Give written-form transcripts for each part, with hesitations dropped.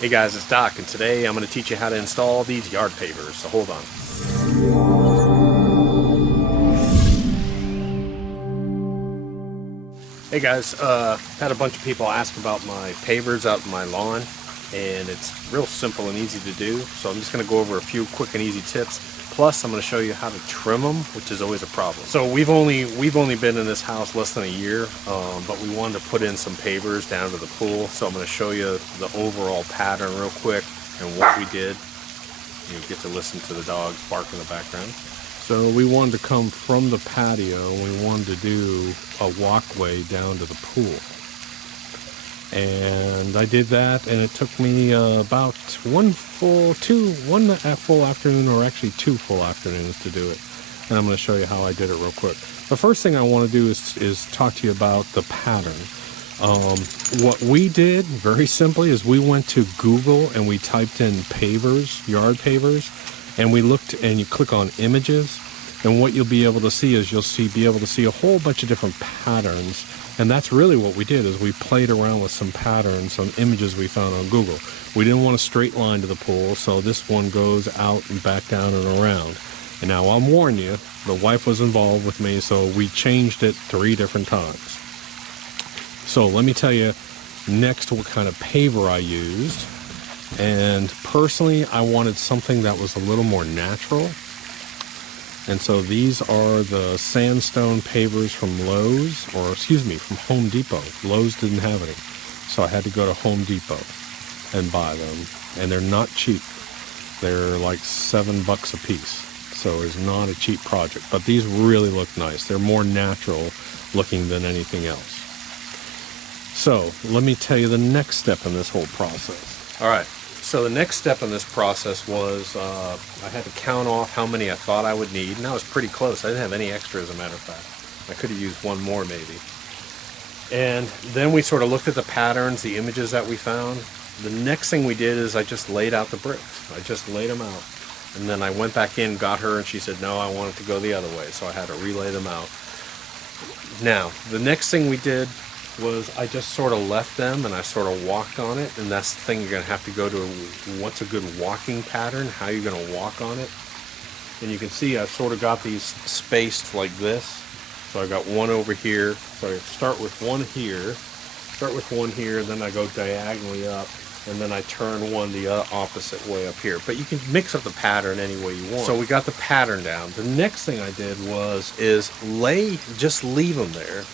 Hey guys, it's Doc, and today I'm going to teach you how to install these yard pavers, so hold on. Hey guys, had a bunch of people ask about my pavers out in my lawn, and it's real simple and easy to do, so I'm just going to go over a few quick and easy tips. Plus, I'm going to show you how to trim them, which is always a problem. So we've only been in this house less than a year, but we wanted to put in some pavers down to the pool. So I'm going to show you the overall pattern real quick and what we did. You get to listen to the dogs bark in the background. So we wanted to come from the patio, and we wanted to do a walkway down to the pool. And I did that, and it took me about one full afternoon, or actually 2 full afternoons to do it. And I'm going to show you how I did it real quick. The first thing I want to do is talk to you about the pattern. What we did, very simply, is we went to Google and we typed in pavers, yard pavers, and we looked, and you click on images, and what you'll be able to see is be able to see a whole bunch of different patterns. And that's really what we did, is we played around with some patterns, some images we found on Google. We didn't want a straight line to the pool, so this one goes out and back down and around. And now I'll warn you, the wife was involved with me, so we changed it 3 different times. So let me tell you next what kind of paver I used. And personally, I wanted something that was a little more natural. And so these are the sandstone pavers from from Home Depot. Lowe's didn't have any, so I had to go to Home Depot and buy them. And they're not cheap. They're like $7 a piece, so it's not a cheap project. But these really look nice. They're more natural looking than anything else. So let me tell you the next step in this whole process. All right. So the next step in this process was I had to count off how many I thought I would need, and I was pretty close. I didn't have any extra, as a matter of fact. I could have used one more maybe. And then we sort of looked at the patterns, the images that we found. The next thing we did is I just laid out the bricks. I just laid them out. And then I went back in, got her, and she said, no, I want it to go the other way. So I had to relay them out. Now, the next thing we did was I just sort of left them and I sort of walked on it, and that's the thing you're going to have to go to. What's a good walking pattern? How you're going to walk on it? And you can see I've sort of got these spaced like this. So I got one over here. So I start with one here, then I go diagonally up, and then I turn one the opposite way up here. But you can mix up the pattern any way you want. So we got the pattern down. The next thing I did just leave them there.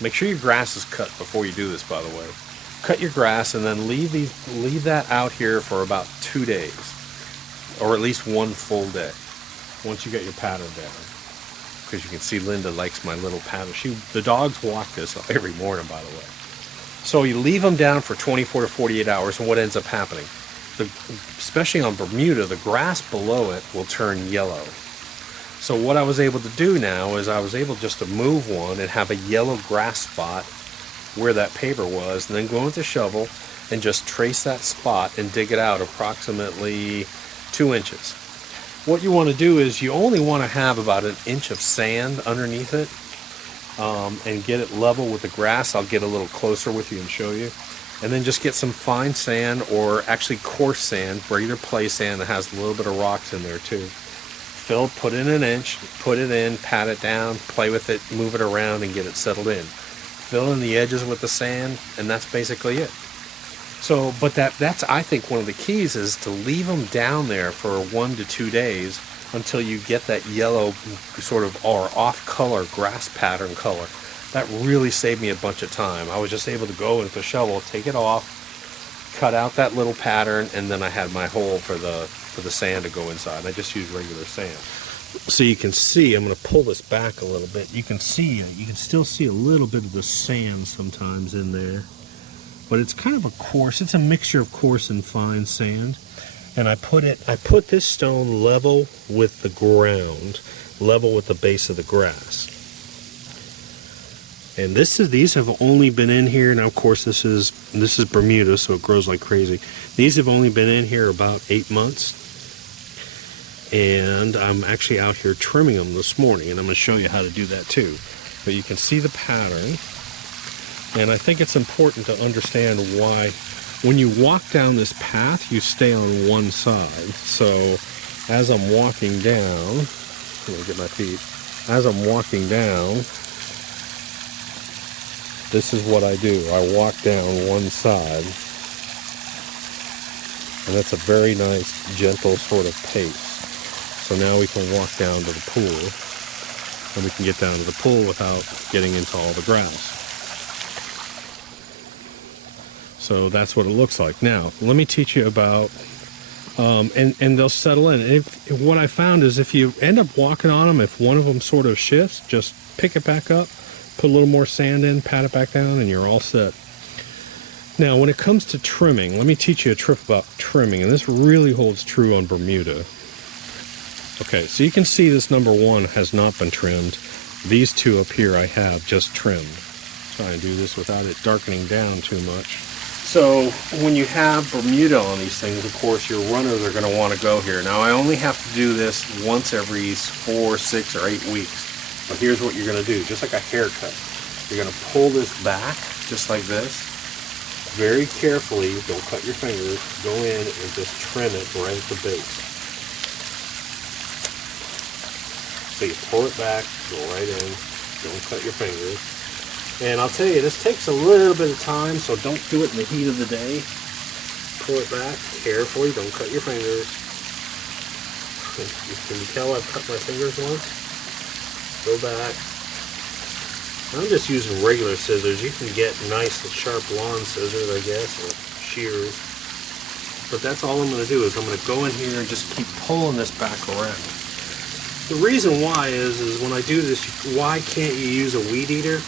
Make sure your grass is cut before you do this, by the way. Cut your grass and then leave that out here for about 2 days, or at least 1 full day once you get your pattern down. Because you can see Linda likes my little pattern. The dogs walk this every morning, by the way. So you leave them down for 24 to 48 hours, and what ends up happening? Especially on Bermuda, the grass below it will turn yellow. So what I was able to do now is I was able just to move one and have a yellow grass spot where that paver was, and then go with the shovel and just trace that spot and dig it out approximately 2 inches. What you want to do is you only want to have about 1 inch of sand underneath it, and get it level with the grass. I'll get a little closer with you and show you. And then just get some fine sand, or actually coarse sand, regular play sand that has a little bit of rocks in there too. Put in 1 inch, put it in, pat it down, play with it, move it around, and get it settled in. Fill in the edges with the sand, and that's basically it. So, but that's I think one of the keys is to leave them down there for 1 to 2 days until you get that yellow sort of or off color grass pattern color. That really saved me a bunch of time. I was just able to go with the shovel, take it off, cut out that little pattern, and then I had my hole for the sand to go inside. I just used regular sand. So you can see, I'm going to pull this back a little bit. You can still see a little bit of the sand sometimes in there. But it's kind of it's a mixture of coarse and fine sand. And I put this stone level with the ground, level with the base of the grass. And these have only been in here, now of course this is Bermuda, so it grows like crazy. These have only been in here about 8 months. And I'm actually out here trimming them this morning, and I'm going to show you how to do that too. But you can see the pattern, and I think it's important to understand why when you walk down this path, you stay on one side. So as I'm walking down, let me get my feet. As I'm walking down, this is what I do. I walk down one side. And that's a very nice, gentle sort of pace. So now we can walk down to the pool. And we can get down to the pool without getting into all the grass. So that's what it looks like. Now, let me teach you about, and they'll settle in. If what I found is if you end up walking on them, if one of them sort of shifts, just pick it back up, put a little more sand in, pat it back down, and you're all set. Now, when it comes to trimming, let me teach you a trick about trimming, and this really holds true on Bermuda. Okay, so you can see this number one has not been trimmed. These two up here I have just trimmed. Try and do this without it darkening down too much. So when you have Bermuda on these things, of course, your runners are going to want to go here. Now, I only have to do this once every 4, 6, or 8 weeks. But here's what you're going to do, just like a haircut. You're going to pull this back, just like this. Very carefully, don't cut your fingers, go in and just trim it right at the base. So you pull it back, go right in, don't cut your fingers. And I'll tell you, this takes a little bit of time, so don't do it in the heat of the day. Pull it back carefully, don't cut your fingers. Can you tell I've cut my fingers once? Go back. I'm just using regular scissors. You can get nice and sharp lawn scissors, I guess, or shears. But that's all I'm going to do is I'm going to go in here and just keep pulling this back around. The reason why is when I do this, why can't you use a weed eater?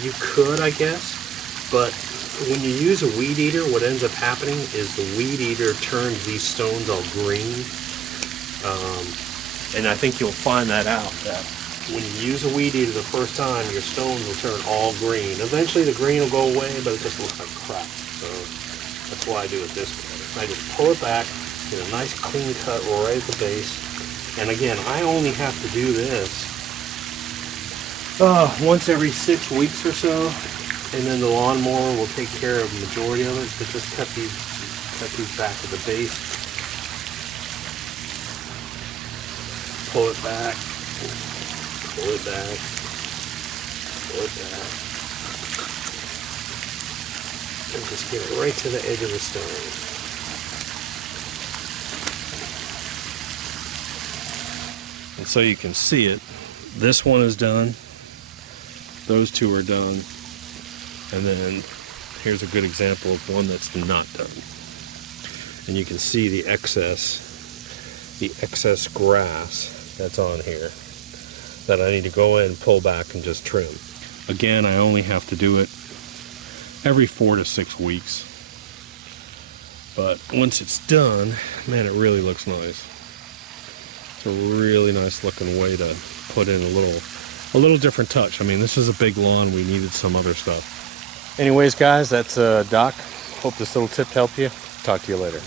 You could, I guess, but when you use a weed eater, what ends up happening is the weed eater turns these stones all green. And I think you'll find that out, that when you use a weed eater the first time, your stones will turn all green. Eventually the green will go away, but it just looks like crap. So that's why I do it this way. I just pull it back, get a nice clean cut right at the base. And again, I only have to do this once every 6 weeks or so. And then the lawnmower will take care of the majority of it. But just cut these back at the base. Pull it back. Pull it back, pull it back, and just get it right to the edge of the stone. And so you can see it. This one is done. Those two are done. And then here's a good example of one that's not done. And you can see the excess grass that's on here, that I need to go in, pull back, and just trim. Again, I only have to do it every 4 to 6 weeks. But once it's done, man, it really looks nice. It's a really nice looking way to put in a little different touch. I mean, this is a big lawn. We needed some other stuff. Anyways, guys, that's Doc. Hope this little tip helped you. Talk to you later.